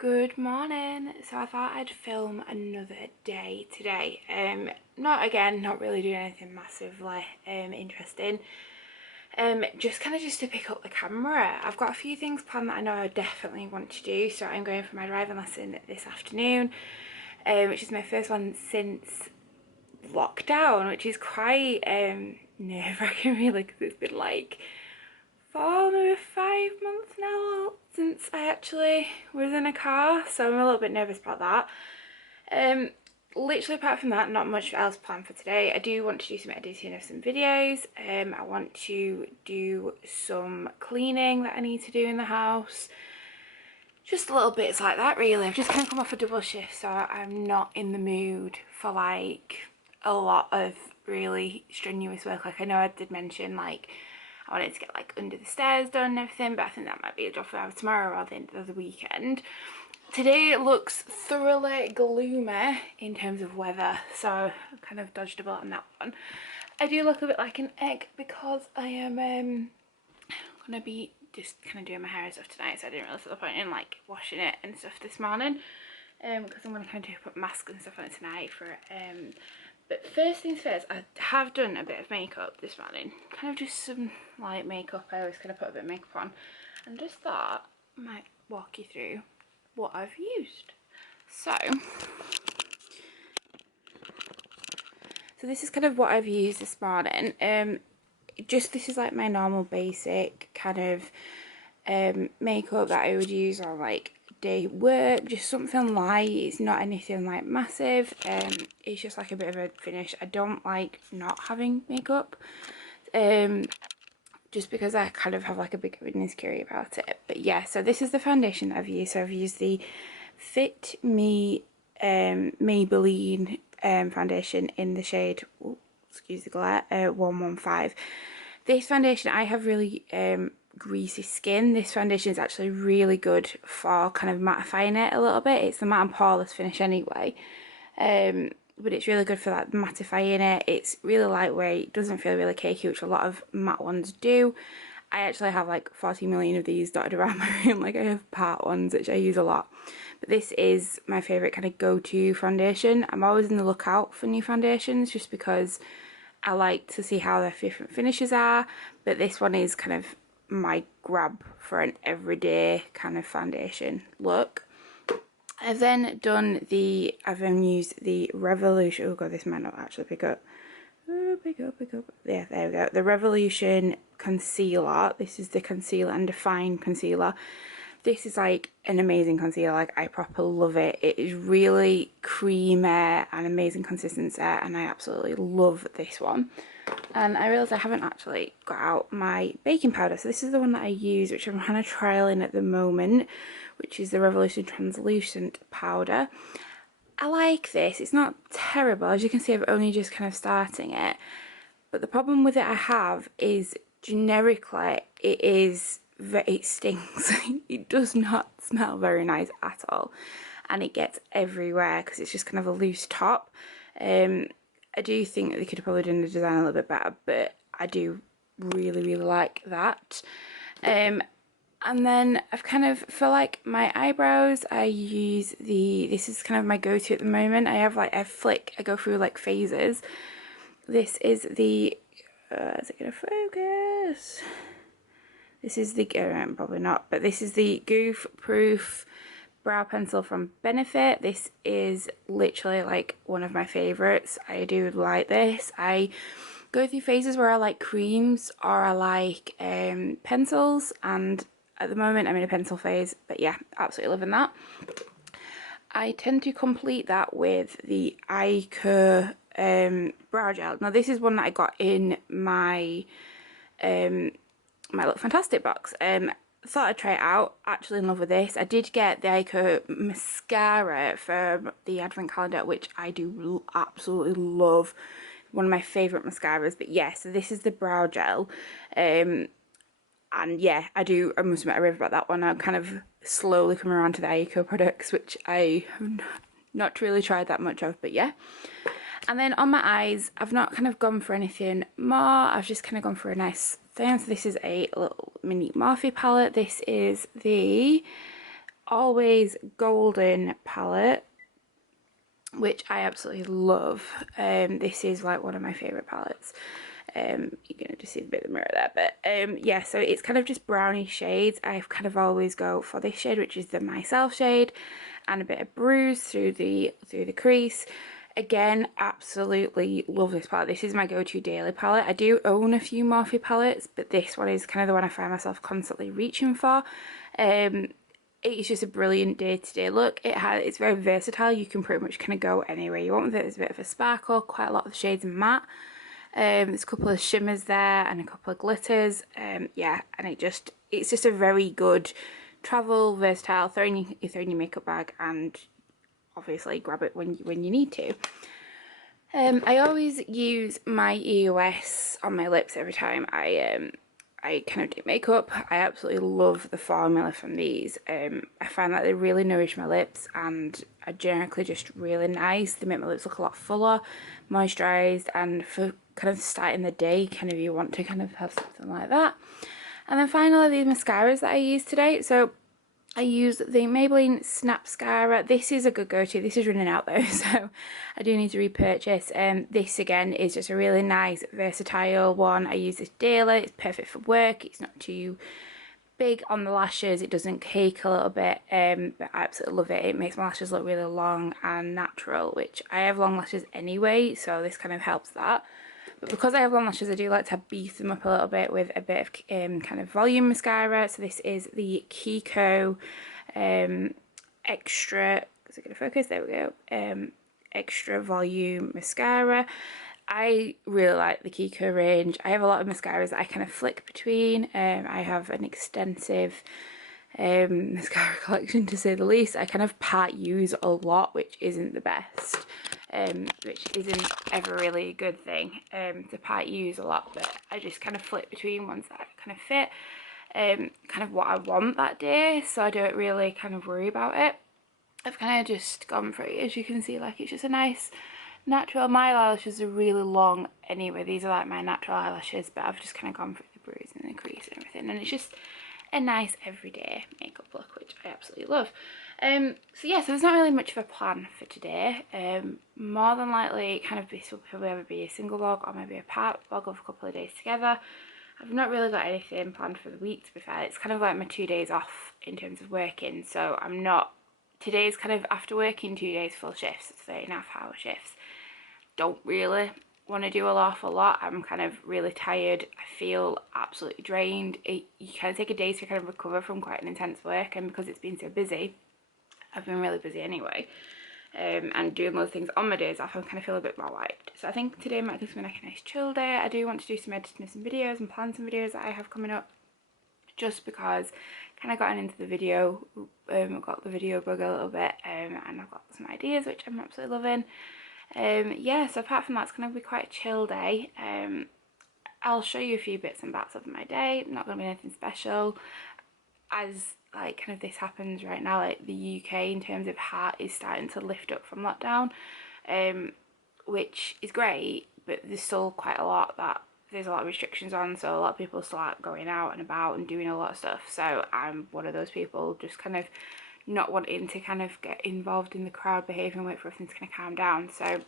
Good morning. So I thought I'd film another day today. Not really doing anything massively interesting. Just to pick up the camera. I've got a few things planned that I know I definitely want to do. So I'm going for my driving lesson this afternoon, which is my first one since lockdown, which is quite nerve-wracking really, because it's been like 4, maybe 5 months now since I actually was in a car, so I'm a little bit nervous about that. Literally apart from that, not much else planned for today. I do want to do some editing of some videos. I want to do some cleaning that I need to do in the house. Just little bits like that really. I've just kind of come off a double shift, so I'm not in the mood for like a lot of really strenuous work. Like I know I did mention like I wanted to get like under the stairs done and everything, but I think that might be a job for tomorrow or the end of the weekend. Today it looks thoroughly gloomy in terms of weather, so I kind of dodged a bullet on that one. I do look a bit like an egg because I am gonna be just kind of doing my hair and stuff tonight, so I didn't really see the point in like washing it and stuff this morning, because I'm gonna kind of put mask and stuff on it tonight for it. But first things first, I have done a bit of makeup this morning. Kind of just some light makeup. I always kind of put a bit of makeup on. And just thought I might walk you through what I've used. So this is kind of what I've used this morning. This is like my normal basic kind of makeup that I would use on like day work, just something light. It's not anything like massive. It's just like a bit of a finish. I don't like not having makeup, just because I kind of have like a big insecurity about it. But yeah, so this is the foundation that I've used. So I've used the Fit Me Maybelline foundation in the shade, excuse the glare, 115. This foundation, I have really greasy skin. This foundation is actually really good for kind of mattifying it a little bit. It's the matte and poreless finish anyway, but it's really good for that mattifying it. It's really lightweight, doesn't feel really cakey, which a lot of matte ones do. I actually have like 40 million of these dotted around my room. Like I have part ones which I use a lot, but this is my favorite kind of go-to foundation. I'm always in the lookout for new foundations just because I like to see how their different finishes are, but this one is kind of my grab for an everyday kind of foundation look. I've then used the Revolution, oh god, this might not actually pick up. Oh, pick up. Yeah, there we go. The Revolution concealer. This is the concealer and define concealer. This is like an amazing concealer. Like I proper love it. It is really creamy and amazing consistency, and I absolutely love this one. And I realised I haven't actually got out my baking powder, so this is the one that I use, which I'm kind of trialling at the moment, which is the Revolution Translucent Powder. I like this. It's not terrible. As you can see, I've only just kind of starting it, but the problem with it I have is generically it stinks. It does not smell very nice at all, and it gets everywhere because it's just kind of a loose top. I do think that they could have probably done the design a little bit better, but I do really like that. And then I've kind of, for like my eyebrows, I use this is kind of my go-to at the moment. I go through like phases. This is the, is it gonna focus? This is the, probably not, but this is the Goof Proof brow pencil from Benefit. This is literally like one of my favorites. I do like this. I go through phases where I like creams or I like pencils, and at the moment I'm in a pencil phase, but yeah, absolutely loving that. I tend to complete that with the Eye brow gel. Now this is one that I got in my my Look Fantastic box. Thought I'd try it out. Actually in love with this. I did get the Ico mascara for the advent calendar, which I do absolutely love. One of my favourite mascaras. But yeah, so this is the brow gel. And yeah, I must admit I rave about that one. I'm kind of slowly coming around to the Ico products, which I have not really tried that much of, but yeah. And then on my eyes, I've not kind of gone for anything more. I've just kind of gone for a nice thing. So this is a little mini Morphe palette. This is the Always Golden palette, which I absolutely love. This is like one of my favourite palettes. You're gonna just see a bit of the mirror there, but yeah, so it's kind of just browny shades. I kind of always go for this shade, which is the Myself shade, and a bit of bruise through the crease. Again, absolutely love this palette. This is my go-to daily palette. I do own a few Morphe palettes, but this one is kind of the one I find myself constantly reaching for. It's just a brilliant day-to-day look. It's very versatile. You can pretty much kind of go anywhere you want with it. There's a bit of a sparkle, quite a lot of the shades are matte. There's a couple of shimmers there and a couple of glitters. Yeah, and it's just a very good travel, versatile, throw in your makeup bag, and obviously grab it when you need to. I always use my EOS on my lips every time I kind of do makeup. I absolutely love the formula from these. I find that they really nourish my lips and are generally just really nice. They make my lips look a lot fuller, moisturised, and for kind of starting the day, kind of you want to kind of have something like that. And then finally, these mascaras that I use today. So I use the Maybelline Snap Mascara. This is a good go-to. This is running out though, so I do need to repurchase. This again is just a really nice, versatile one. I use this daily. It's perfect for work. It's not too big on the lashes. It doesn't cake a little bit, but I absolutely love it. It makes my lashes look really long and natural, which I have long lashes anyway, so this kind of helps that. But because I have long lashes, I do like to beef them up a little bit with a bit of kind of volume mascara. So this is the Kiko Extra, is it going to focus? There we go. Extra Volume Mascara. I really like the Kiko range. I have a lot of mascaras that I kind of flick between. I have an extensive mascara collection, to say the least. I kind of part use a lot, which isn't the best. Which isn't ever really a good thing, to part use a lot, but I just kind of flip between ones that kind of fit kind of what I want that day, so I don't really kind of worry about it. I've kind of just gone for it, as you can see, like it's just a nice natural. My eyelashes are really long anyway, these are like my natural eyelashes, but I've just kind of gone for the bruise and the crease and everything, and it's just a nice everyday makeup look, which I absolutely love. So yeah, so there's not really much of a plan for today. More than likely, kind of this will probably either be a single vlog or maybe a part vlog of a couple of days together. I've not really got anything planned for the week, to be fair. It's kind of like my 2 days off in terms of working, so I'm not, today's kind of after working 2 days full shifts, 30.5-hour shifts. Don't really want to do an awful lot. I'm kind of really tired. I feel absolutely drained. You kind of take a day to kind of recover from quite an intense work, and because it's been so busy, I've been really busy anyway, and doing those things on my days off, I kind of feel a bit more wiped. So I think today might just be like a nice chill day. I do want to do some editing of some videos and plan some videos that I have coming up, just because kind of gotten into the video, got the video bug a little bit, and I've got some ideas which I'm absolutely loving. Yeah, so apart from that, it's going to be quite a chill day. I'll show you a few bits and bats of my day. Not going to be anything special. As like kind of this happens right now, like the UK in terms of heart is starting to lift up from lockdown, which is great, but there's still quite a lot that there's a lot of restrictions on, so a lot of people still aren't going out and about and doing a lot of stuff. So I'm one of those people just kind of not wanting to kind of get involved in the crowd behaviour and wait for everything to kind of calm down. So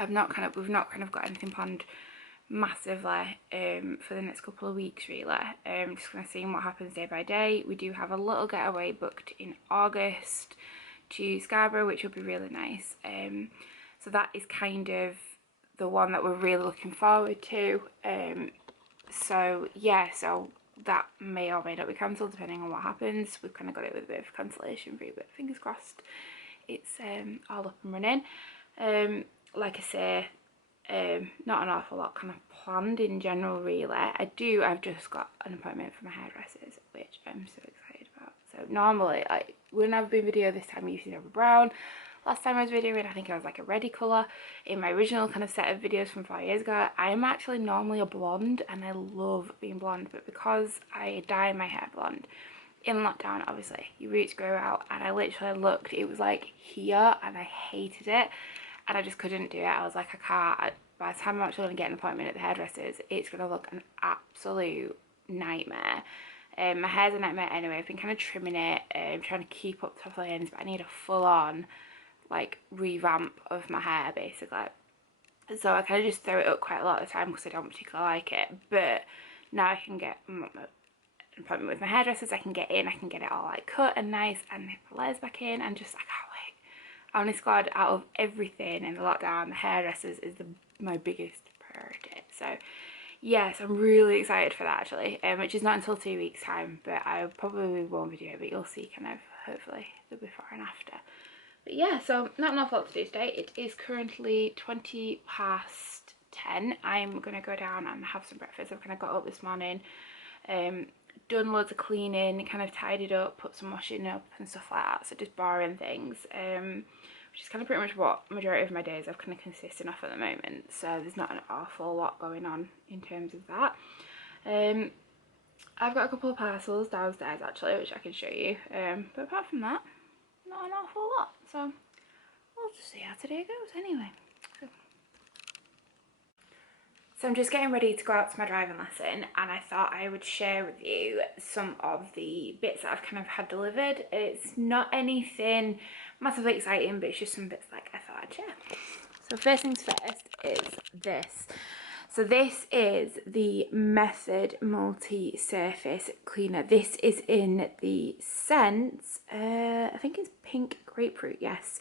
we've not kind of got anything planned massively for the next couple of weeks, really. Just kind of seeing what happens day by day. We do have a little getaway booked in August to Scarborough, which will be really nice. So that is kind of the one that we're really looking forward to. So yeah, so that may or may not be cancelled depending on what happens. We've kind of got it with a bit of cancellation free, but fingers crossed it's all up and running. Like I say, not an awful lot kind of planned in general, really. I've just got an appointment for my hairdressers, which I'm so excited about. So normally, like, when I've been video this time I usually have a brown. Last time I was videoing, I think I was like a reddy colour. In my original kind of set of videos from 5 years ago, I'm actually normally a blonde, and I love being blonde, but because I dye my hair blonde, in lockdown, obviously, your roots grow out, and I literally looked, it was like here, and I hated it, and I just couldn't do it. I was like, I can't. By the time I'm actually going to get an appointment at the hairdressers, it's going to look an absolute nightmare. My hair's a nightmare anyway. I've been kind of trimming it, trying to keep up top of the ends, but I need a full-on like revamp of my hair basically. So I kind of just throw it up quite a lot of the time because I don't particularly like it. But now I can get an appointment with my hairdressers, I can get in, I can get it all like cut and nice and nip the layers back in, and just I can't wait. Honest God, out of everything in the lockdown, the hairdressers is my biggest priority. So yes, I'm really excited for that actually, which is not until 2 weeks time, but I probably won't be doing it, but you'll see kind of hopefully the before and after. But yeah, so not an awful lot to do today. It is currently 10:20. I'm gonna go down and have some breakfast. I've kind of got up this morning, done loads of cleaning, kind of tidied up, put some washing up and stuff like that, so just boring things, which is kind of pretty much what majority of my days I've kind of consistent off at the moment, so there's not an awful lot going on in terms of that. I've got a couple of parcels downstairs actually, which I can show you, but apart from that, not an awful lot, so we'll just see how today goes anyway. So I'm just getting ready to go out to my driving lesson, and I thought I would share with you some of the bits that I've kind of had delivered. It's not anything massively exciting, but it's just some bits like I thought I'd share. So first things first is this. So this is the Method Multi-Surface Cleaner. This is in the scent, I think it's pink grapefruit, yes.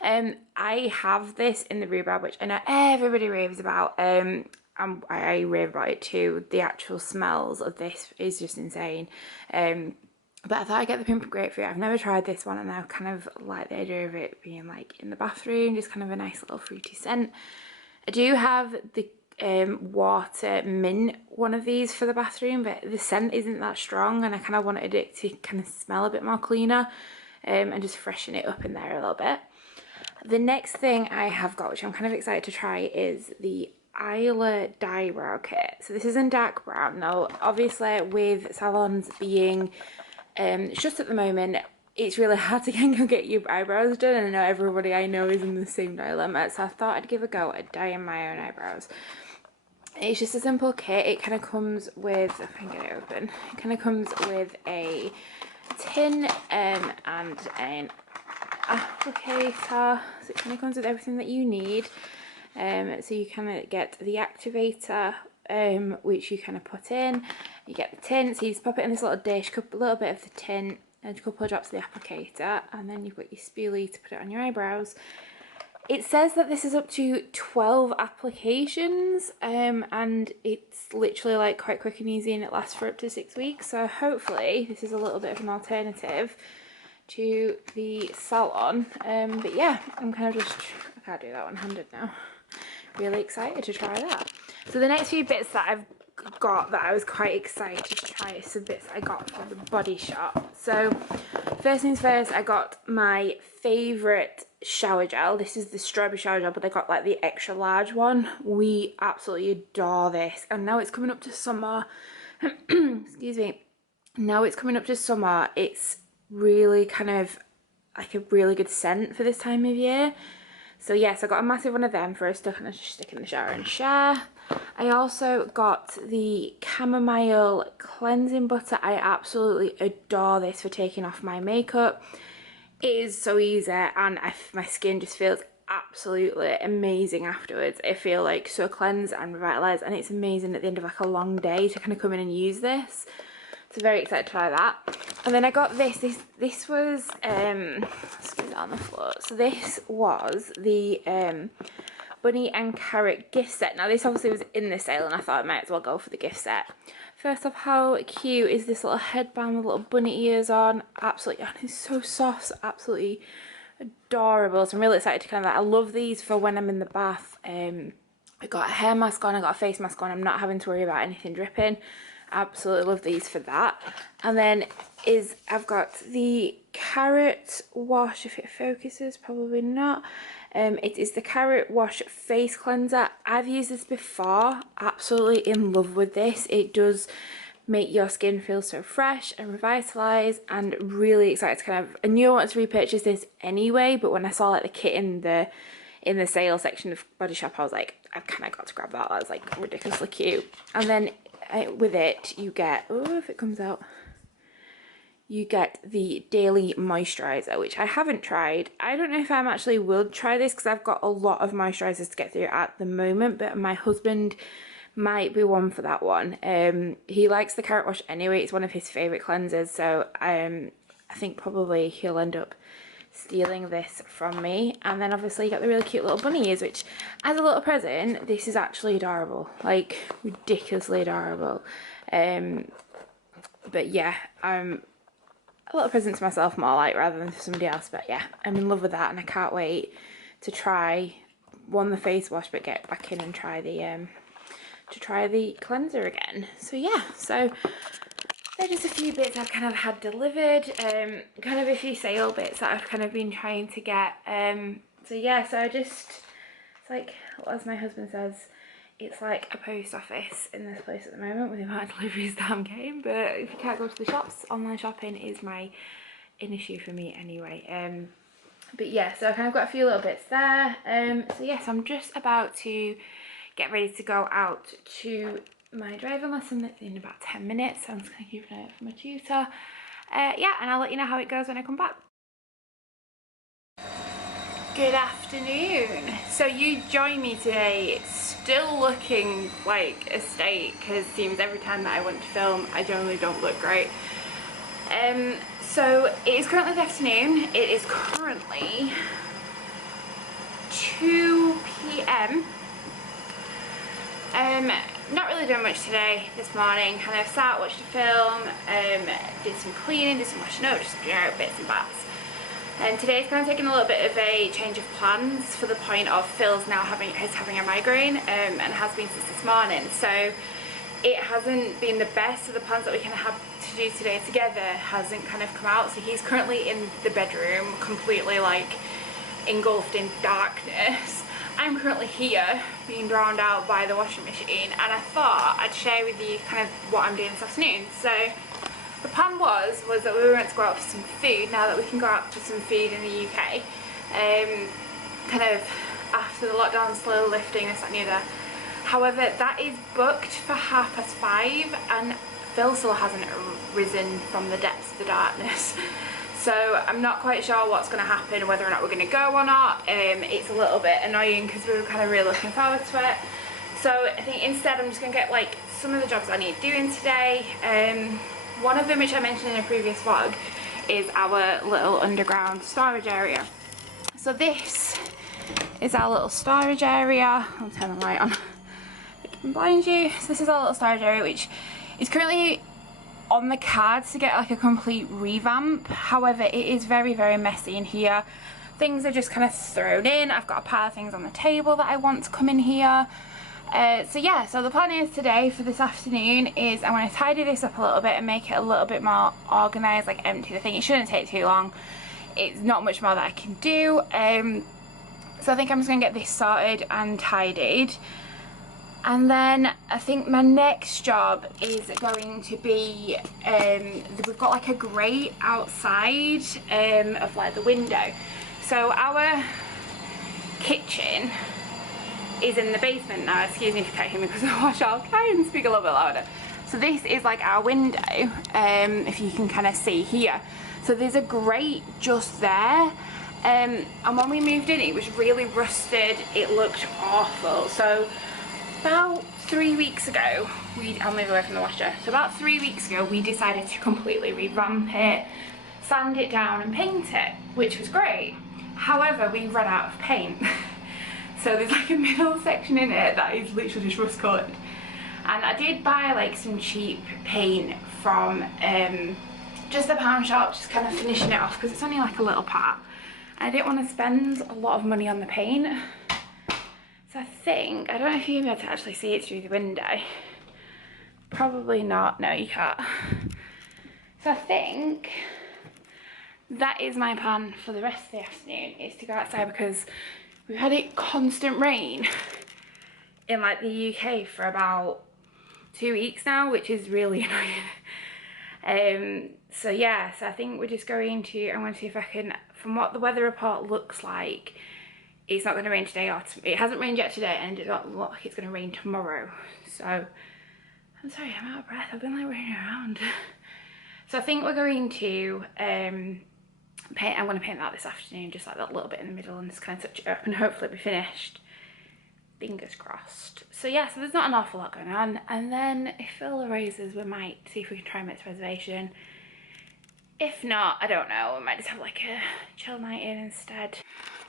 I have this in the rhubarb, which I know everybody raves about. I rave about it too. The actual smells of this is just insane. But I thought I'd get the pink grapefruit. I've never tried this one, and I kind of like the idea of it being like in the bathroom, just kind of a nice little fruity scent. I do have the water mint one of these for the bathroom, but the scent isn't that strong, and I kind of wanted it to kind of smell a bit more cleaner, and just freshen it up in there a little bit. The next thing I have got, which I'm kind of excited to try, is the Isla Dye Brow Kit. So this is in dark brown. Now, obviously, with salons being shut at the moment, it's really hard to get your eyebrows done, and I know everybody I know is in the same dilemma, so I thought I'd give a go at dyeing my own eyebrows. It's just a simple kit. It kind of comes with, if I can get it open, it kind of comes with a tin and an applicator, so it kind of comes with everything that you need. So you kind of get the activator, which you kind of put in. You get the tin, so you just pop it in this little dish, a little bit of the tin and a couple of drops of the applicator, and then you've got your spoolie to put it on your eyebrows. It says that this is up to 12 applications, and it's literally like quite quick and easy, and it lasts for up to 6 weeks, so hopefully this is a little bit of an alternative to the salon. But yeah, I'm kind of just, I can't do that one-handed now. Really excited to try that. So the next few bits that I've got that I was quite excited to try is some bits I got from the Body Shop. So first things first, I got my favourite shower gel. This is the strawberry shower gel, but I got like the extra large one. We absolutely adore this, and now it's coming up to summer. Excuse me. Now it's coming up to summer, it's really kind of like a really good scent for this time of year. So yes, I got a massive one of them for us to kind of stick in the shower and share. I also got the chamomile cleansing butter. I absolutely adore this for taking off my makeup. It is so easy, and my skin just feels absolutely amazing afterwards. I feel like so cleansed and revitalized, and it's amazing at the end of like a long day to kind of come in and use this. So very excited to try that. And then I got this was let's get it on the floor. So this was the bunny and carrot gift set. Now this obviously was in the sale, and I thought I might as well go for the gift set. First off, how cute is this little headband with little bunny ears on? Absolutely, and it's so soft, absolutely adorable. So I'm really excited to kind of I love these for when I'm in the bath. I got a hair mask on, I got a face mask on, I'm not having to worry about anything dripping. Absolutely love these for that. And then I've got the carrot wash, if it focuses, probably not. It is the carrot wash face cleanser. I've used this before, absolutely in love with this. It does make your skin feel so fresh and revitalized, and really excited to kind of, I knew I wanted to repurchase this anyway, but when I saw like the kit in the sale section of Body Shop, I was like, I've kind of got to grab that. That was like ridiculously cute. And then with it you get, oh, if it comes out, you get the daily moisturizer, which I haven't tried. I don't know if I actually will try this because I've got a lot of moisturizers to get through at the moment, but my husband might be one for that one. He likes the carrot wash anyway. It's one of his favorite cleansers, so I think probably he'll end up stealing this from me. And then obviously you got the really cute little bunny ears, which as a little present, this is actually adorable, like ridiculously adorable. But yeah, a little present to myself more like rather than for somebody else. But yeah, I'm in love with that, and I can't wait to try the face wash, but get back in and try the cleanser again. So yeah, so they're just a few bits I've kind of had delivered, kind of a few sale bits that I've kind of been trying to get. So yeah, so it's like, as my husband says, it's like a post office in this place at the moment with the amount of deliveries that I'm getting. But if you can't go to the shops, online shopping is an issue for me anyway. But yeah, so I kind of got a few little bits there. So yes, I'm just about to get ready to go out to my driving lesson that's in about 10 minutes. So I'm just going to keep an eye out for my tutor. Yeah, and I'll let you know how it goes when I come back. Good afternoon. So you join me today still looking like a state, because it seems every time that I want to film I generally don't look great. So it is currently the afternoon. It is currently 2 p.m. Not really doing much today this morning. Kind of sat, watched a film, did some cleaning, did some washing up, just bits and bats. And today's kind of taking a little bit of a change of plans, for the point of Phil's now having a migraine, and has been since this morning. So it hasn't been the best of the plans that we kind of have to do today together hasn't kind of come out. So he's currently in the bedroom, completely like engulfed in darkness. I'm currently here being drowned out by the washing machine, and I thought I'd share with you kind of what I'm doing this afternoon. So the plan was that we were meant to go out for some food, now that we can go out for some food in the UK. Kind of after the lockdown slowly lifting, this, that and the other. However, that is booked for 5:30, and Phil still hasn't risen from the depths of the darkness. So I'm not quite sure what's going to happen, whether or not we're going to go or not. It's a little bit annoying because we were kind of really looking forward to it. So I think instead I'm just going to get like some of the jobs I need doing today. One of them, which I mentioned in a previous vlog, is our little underground storage area. So this is our little storage area. I'll turn the light on. It can blind you. So this is our little storage area, which is currently on the cards to get like a complete revamp. However, it is very, very messy in here. Things are just kind of thrown in. I've got a pile of things on the table that I want to come in here. So yeah, so the plan is today for this afternoon is I want to tidy this up a little bit and make it a little bit more organised, like empty the thing. It shouldn't take too long. It's not much more that I can do. So I think I'm just going to get this sorted and tidied. And then I think my next job is going to be, we've got like a grate outside of like the window. So our kitchen is in the basement now. Excuse me if you can't hear me because I watch, I'll try and speak a little bit louder. So this is like our window, if you can kind of see here. So there's a grate just there, and when we moved in it was really rusted, it looked awful. So about 3 weeks ago, I'll move away from the washer. So about 3 weeks ago we decided to completely revamp it, sand it down and paint it, which was great. However, we ran out of paint. So there's like a middle section in it that is literally just rust coloured. And I did buy like some cheap paint from just the pound shop, just kind of finishing it off because it's only like a little part. I didn't want to spend a lot of money on the paint. So I think, I don't know if you'll be able to actually see it through the window. Probably not, no you can't. So I think that is my plan for the rest of the afternoon, is to go outside, because we've had it constant rain in like the UK for about 2 weeks now, which is really annoying. So yeah, so I think we're just going to, I'm going to see if I can, from what the weather report looks like, it's not going to rain today, or it hasn't rained yet today, and it doesn't look like it's going to rain tomorrow. So I'm sorry, I'm out of breath. I've been like running around. So I think we're going to paint. I'm going to paint that this afternoon, just like that little bit in the middle, and just kind of touch it up, and hopefully it'll be finished. Fingers crossed. So yeah, so there's not an awful lot going on. And then if Phil raises, we might see if we can try and make a reservation. If not, I don't know, we might just have like a chill night in instead.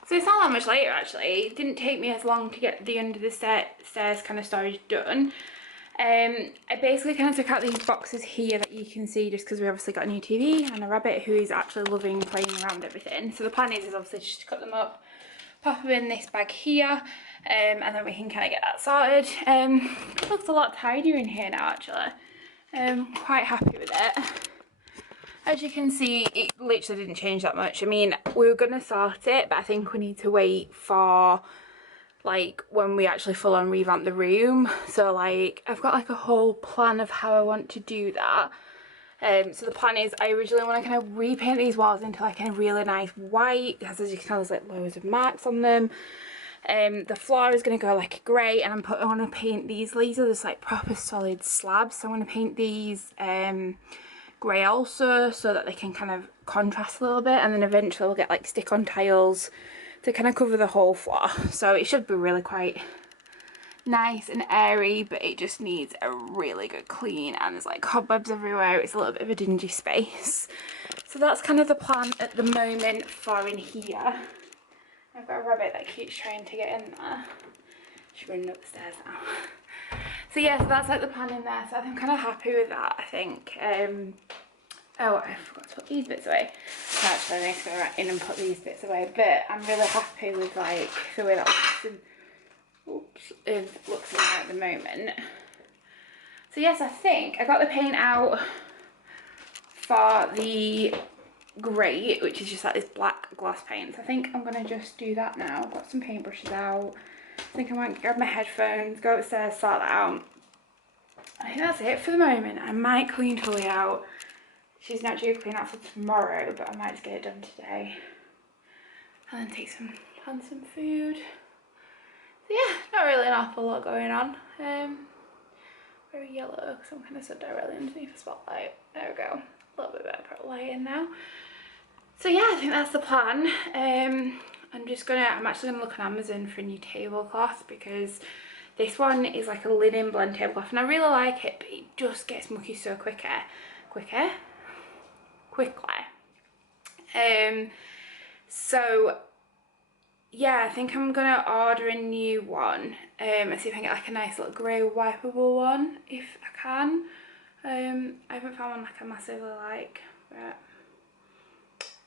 So it's not that much later actually. It didn't take me as long to get the under the stairs kind of storage done. I basically kind of took out these boxes here that you can see, just because we obviously got a new TV and a rabbit who is actually loving playing around everything. So the plan is obviously just to cut them up, pop them in this bag here, and then we can kind of get that sorted. It looks a lot tidier in here now actually. Quite happy with it. As you can see, it literally didn't change that much. I mean, we were going to sort it, but I think we need to wait for like when we actually full on revamp the room. So like I've got like a whole plan of how I want to do that. So the plan is I originally want to kind of repaint these walls into like a really nice white, because as you can tell there's like loads of marks on them. The floor is going to go like grey, and I want to paint these are just like proper solid slabs, so I want to paint these grey also, so that they can kind of contrast a little bit, and then eventually we'll get like stick on tiles to kind of cover the whole floor. So it should be really quite nice and airy, but it just needs a really good clean, and there's like cobwebs everywhere. It's a little bit of a dingy space. So that's kind of the plan at the moment for in here. I've got a rabbit that keeps trying to get in there. She's running up the stairs now. So yeah, so that's like the plan in there. So I'm kind of happy with that, I think. Oh, I forgot to put these bits away. Actually, I need to go right in and put these bits away. But I'm really happy with like the way that looks in there at the moment. So yes, I think I got the paint out for the grate, which is just like this black gloss paint. So I think I'm gonna just do that now. I've got some paintbrushes out. I think I might grab my headphones, go upstairs, sort that out. I think that's it for the moment. I might clean Tully out. She's not due to clean out for tomorrow, but I might just get it done today. And then plan some food. So yeah, not really an awful lot going on. Very yellow because I'm kind of stood directly underneath the spotlight. There we go. A little bit better put a light in now. So yeah, I think that's the plan. I'm actually gonna look on Amazon for a new tablecloth, because this one is like a linen blend tablecloth and I really like it, but it just gets mucky so quickly. So yeah, I think I'm gonna order a new one and see if I can get like a nice little grey wipeable one if I can. I haven't found one like I massively like, but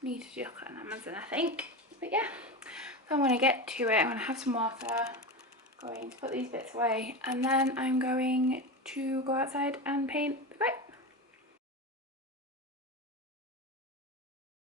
need to look at Amazon I think. But yeah, so I'm gonna get to it. I'm gonna have some water, going to put these bits away, and then I'm going to go outside and paint the grate.